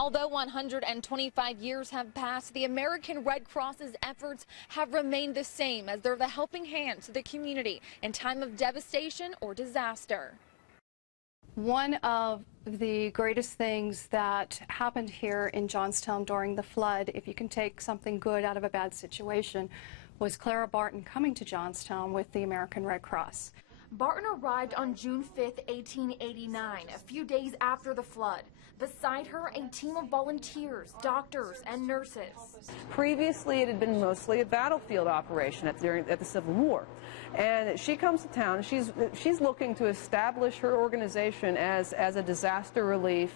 Although 125 years have passed, the American Red Cross's efforts have remained the same, as they're the helping hand to the community in time of devastation or disaster. One of the greatest things that happened here in Johnstown during the flood, if you can take something good out of a bad situation, was Clara Barton coming to Johnstown with the American Red Cross. Barton arrived on June 5, 1889, a few days after the flood. Beside her, a team of volunteers, doctors, and nurses. Previously, it had been mostly a battlefield operation at the Civil War. And she comes to town, she's looking to establish her organization as a disaster relief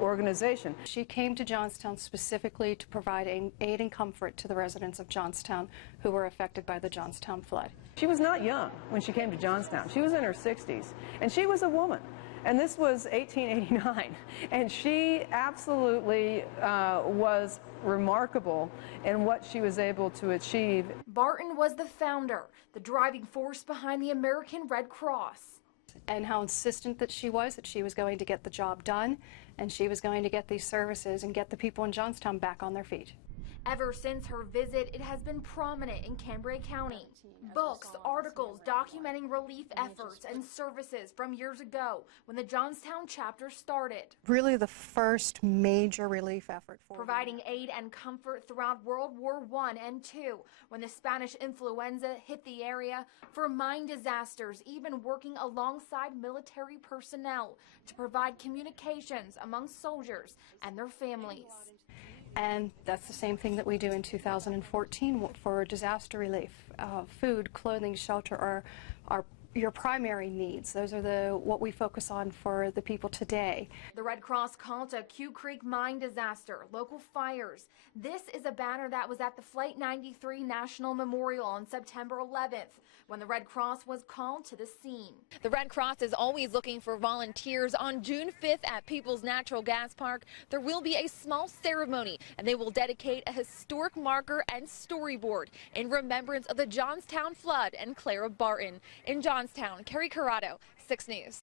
organization. She came to Johnstown specifically to provide aid and comfort to the residents of Johnstown who were affected by the Johnstown flood. She was not young when she came to Johnstown. She was in her 60s, and she was a woman. And this was 1889, and she absolutely was remarkable in what she was able to achieve. Barton was the founder, the driving force behind the American Red Cross. And how insistent that she was going to get the job done, and she was going to get these services and get the people in Johnstown back on their feet. Ever since her visit, it has been prominent in Cambria County. Books, articles documenting relief efforts and services from years ago when the Johnstown chapter started. Really the first major relief effort for providing aid and comfort throughout World War I and II, when the Spanish influenza hit the area, for mine disasters, even working alongside military personnel to provide communications among soldiers and their families. And that's the same thing that we do in 2014 for disaster relief. Food, clothing, shelter are your primary needs. Those are what we focus on for the people today. The Red Cross called to Q Creek mine disaster, local fires. This is a banner that was at the Flight 93 National Memorial on September 11th when the Red Cross was called to the scene. The Red Cross is always looking for volunteers. On June 5th at People's Natural Gas Park, there will be a small ceremony, and they will dedicate a historic marker and storyboard in remembrance of the Johnstown flood and Clara Barton. In Johnstown, Kerri Corrado, 6 News.